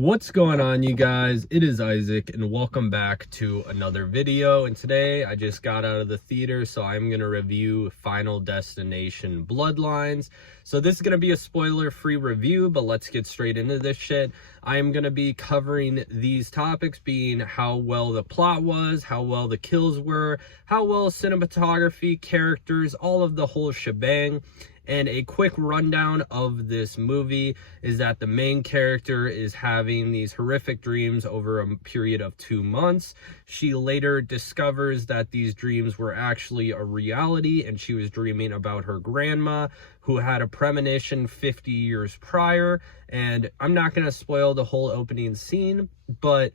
What's going on, you guys? It is Isaac and welcome back to another video. And today I just got out of the theater, so I'm going to review Final Destination Bloodlines. So this is going to be a spoiler-free review, but let's get straight into this shit. I am going to be covering these topics, being how well the plot was, how well the kills were, how well cinematography, characters, all of the whole shebang. And a quick rundown of this movie is that the main character is having these horrific dreams over a period of 2 months. She later discovers that these dreams were actually a reality, and she was dreaming about her grandma who had a premonition 50 years prior. And I'm not going to spoil the whole opening scene, but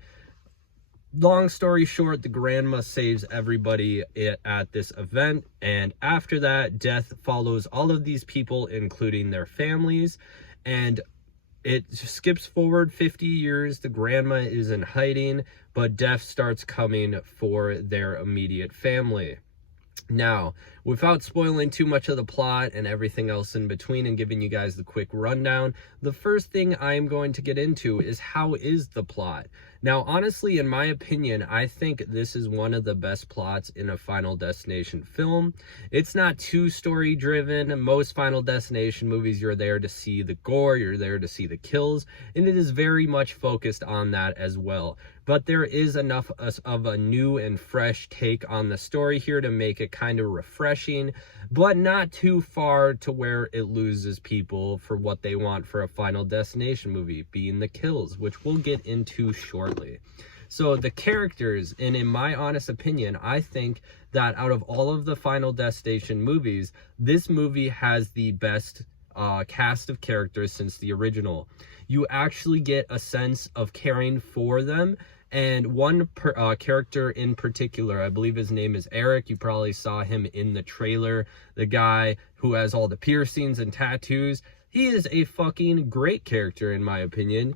long story short, the grandma saves everybody at this event, and after that, death follows all of these people, including their families, and it skips forward 50 years. The grandma is in hiding, but death starts coming for their immediate family. Now, without spoiling too much of the plot and everything else in between and giving you guys the quick rundown, the first thing I am going to get into is how is the plot. Now, honestly, in my opinion, I think this is one of the best plots in a Final Destination film. It's not too story driven. Most Final Destination movies, you're there to see the gore, you're there to see the kills, and it is very much focused on that as well. But there is enough of a new and fresh take on the story here to make it kind of refreshing, but not too far to where it loses people for what they want for a Final Destination movie, being the kills, which we'll get into shortly. So the characters, and in my honest opinion, I think that out of all of the Final Destination movies, this movie has the best cast of characters since the original. You actually get a sense of caring for them. And one character in particular, I believe his name is Eric. You probably saw him in the trailer. The guy who has all the piercings and tattoos. He is a fucking great character, in my opinion.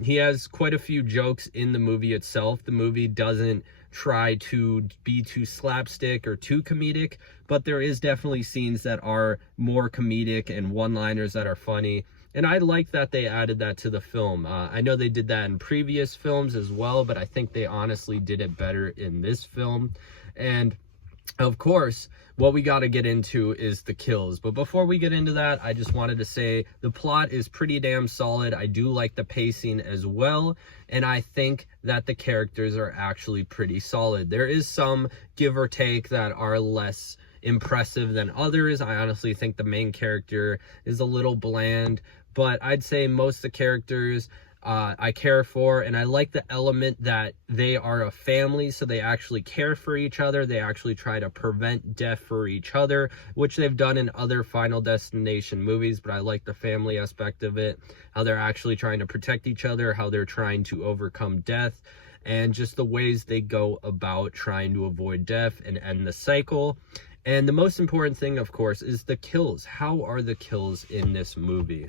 He has quite a few jokes in the movie itself. The movie doesn't try to be too slapstick or too comedic, but there is definitely scenes that are more comedic and one-liners that are funny. And I like that they added that to the film. I know they did that in previous films as well, but I think they honestly did it better in this film. And of course, what we got to get into is the kills. But before we get into that, I just wanted to say the plot is pretty damn solid. I do like the pacing as well. And I think that the characters are actually pretty solid. There is some give or take that are less impressive than others. I honestly think the main character is a little bland, but I'd say most of the characters I care for, and I like the element that they are a family, so they actually care for each other. They actually try to prevent death for each other, which they've done in other Final Destination movies, but I like the family aspect of it, how they're actually trying to protect each other, how they're trying to overcome death, and just the ways they go about trying to avoid death and end the cycle. And the most important thing, of course, is the kills. How are the kills in this movie?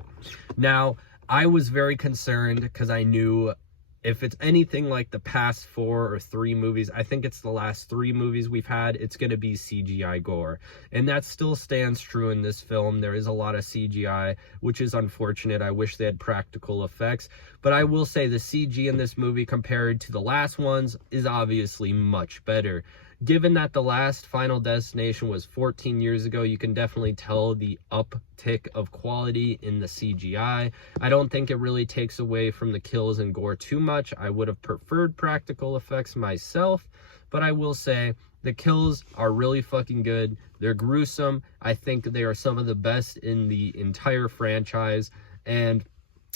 Now, I was very concerned because I knew if it's anything like the past 4 or 3 movies, I think it's the last 3 movies we've had, it's going to be CGI gore. And that still stands true in this film. There is a lot of CGI, which is unfortunate. I wish they had practical effects. But I will say the CG in this movie compared to the last ones is obviously much better. Given that the last Final Destination was 14 years ago, you can definitely tell the uptick of quality in the CGI. I don't think it really takes away from the kills and gore too much. I would have preferred practical effects myself, but I will say the kills are really fucking good. They're gruesome. I think they are some of the best in the entire franchise, and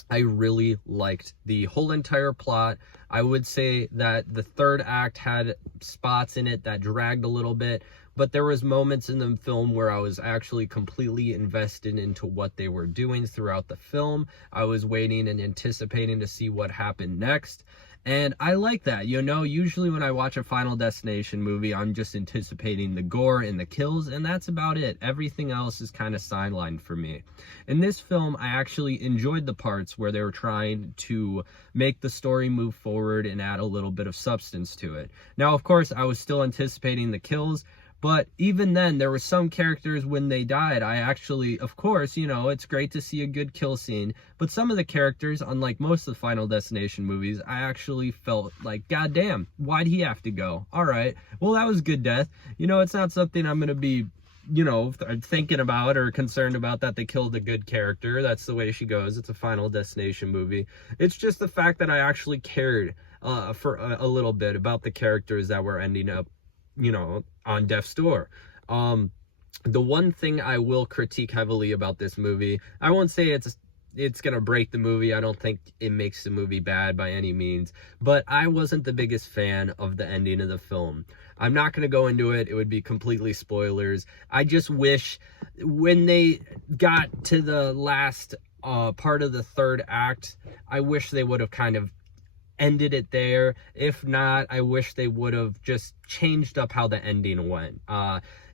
I really liked the whole entire plot. I would say that the third act had spots in it that dragged a little bit, but there was moments in the film where I was actually completely invested into what they were doing throughout the film. I was waiting and anticipating to see what happened next. And I like that. You know, usually when I watch a Final Destination movie, I'm just anticipating the gore and the kills, and that's about it. Everything else is kind of sidelined for me. In this film, I actually enjoyed the parts where they were trying to make the story move forward and add a little bit of substance to it. Now, of course, I was still anticipating the kills, But even then, there were some characters when they died, I actually, of course, you know, it's great to see a good kill scene, but some of the characters, unlike most of the Final Destination movies, I actually felt like, goddamn, why'd he have to go? All right, well, that was good death. You know, it's not something I'm gonna be, you know, thinking about or concerned about that they killed a good character. That's the way she goes. It's a Final Destination movie. It's just the fact that I actually cared for a little bit about the characters that were ending up, you know, on death's door. The one thing I will critique heavily about this movie, I won't say it's gonna break the movie. I don't think it makes the movie bad by any means, but I wasn't the biggest fan of the ending of the film. I'm not gonna go into it. It would be completely spoilers. I just wish when they got to the last part of the third act, I wish they would have kind of ended it there. If not, I wish they would have just changed up how the ending went.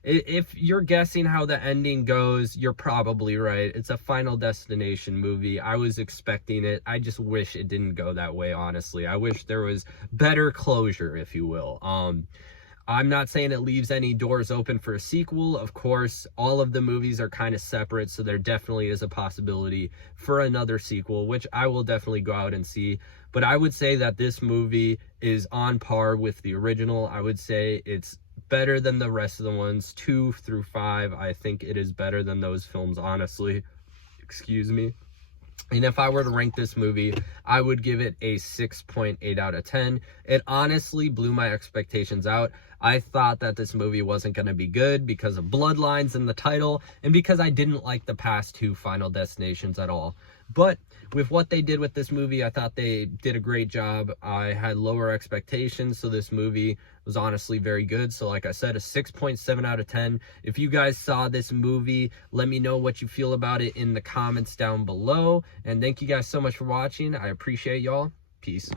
If you're guessing how the ending goes, you're probably right. It's a Final Destination movie. I was expecting it. I just wish it didn't go that way, honestly. I wish there was better closure, if you will. I'm not saying it leaves any doors open for a sequel. Of course, all of the movies are kind of separate, so there definitely is a possibility for another sequel, which I will definitely go out and see. But I would say that this movie is on par with the original. I would say it's better than the rest of the ones, 2 through 5. I think it is better than those films, honestly. Excuse me. And if I were to rank this movie, I would give it a 6.8 out of 10. It honestly blew my expectations out. I thought that this movie wasn't going to be good because of Bloodlines in the title and because I didn't like the past 2 Final Destinations at all. But with what they did with this movie, I thought they did a great job. I had lower expectations, so this movie was honestly very good. So like I said, a 6.7 out of 10. If you guys saw this movie, let me know what you feel about it in the comments down below. And thank you guys so much for watching. I appreciate y'all. Peace.